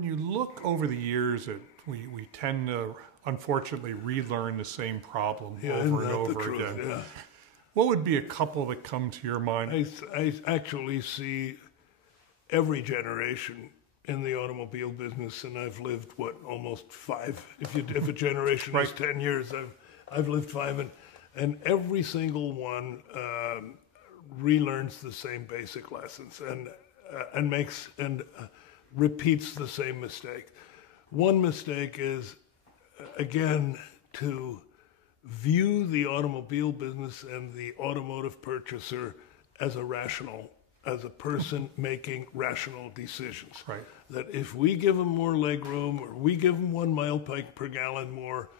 When you look over the years, we tend to unfortunately relearn the same problem over and over again. Yeah. What would be a couple that come to your mind? I actually see every generation in the automobile business, and I've lived almost 5. If a generation is 10 years, I've lived 5, and every single one relearns the same basic lessons and repeats the same mistake. One mistake is, again, to view the automobile business and the automotive purchaser as as a person making rational decisions. Right. That if we give them more leg room or we give them 1 mile per gallon more,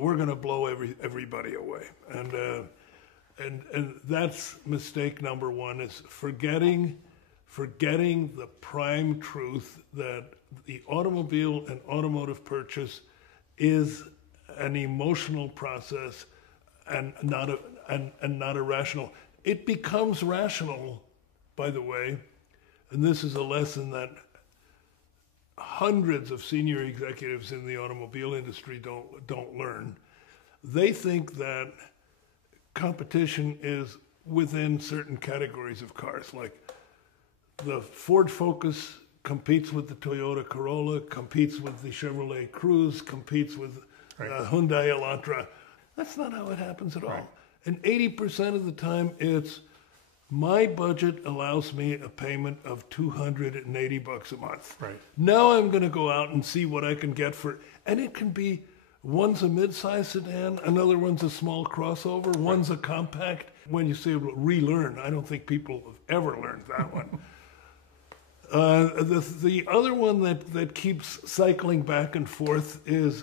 we're going to blow everybody away. And that's mistake number 1, is forgetting the prime truth that the automobile and automotive purchase is an emotional process and not a rational. It becomes rational, by the way, and this is a lesson that hundreds of senior executives in the automobile industry don't learn. They think that competition is within certain categories of cars, like the Ford Focus competes with the Toyota Corolla, competes with the Chevrolet Cruze, competes with Hyundai Elantra. That's not how it happens at all. And 80% of the time, it's my budget allows me a payment of $280 a month. Right. Now I'm going to go out and see what I can get for, and it can be, one's a mid-size sedan, another one's a small crossover, one's a compact. When you say relearn, I don't think people have ever learned that one. The other one that keeps cycling back and forth is,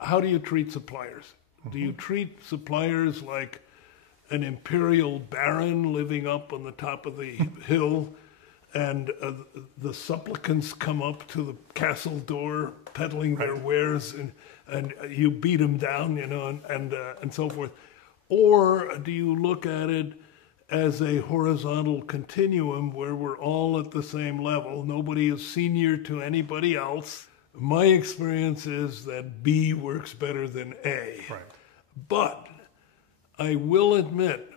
how do you treat suppliers? Do you treat suppliers like an imperial baron living up on the top of the hill, and the supplicants come up to the castle door peddling their wares, and you beat them down, and so forth? Or do you look at it as a horizontal continuum where we're all at the same level? Nobody is senior to anybody else. My experience is that B works better than A. Right. But I will admit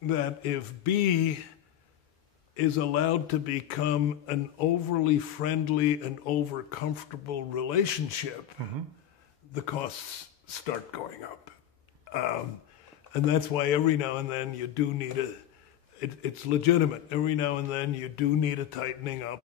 that if B is allowed to become an overly friendly and over comfortable relationship, the costs start going up. And that's why every now and then you do need it's legitimate. Every now and then you do need a tightening up.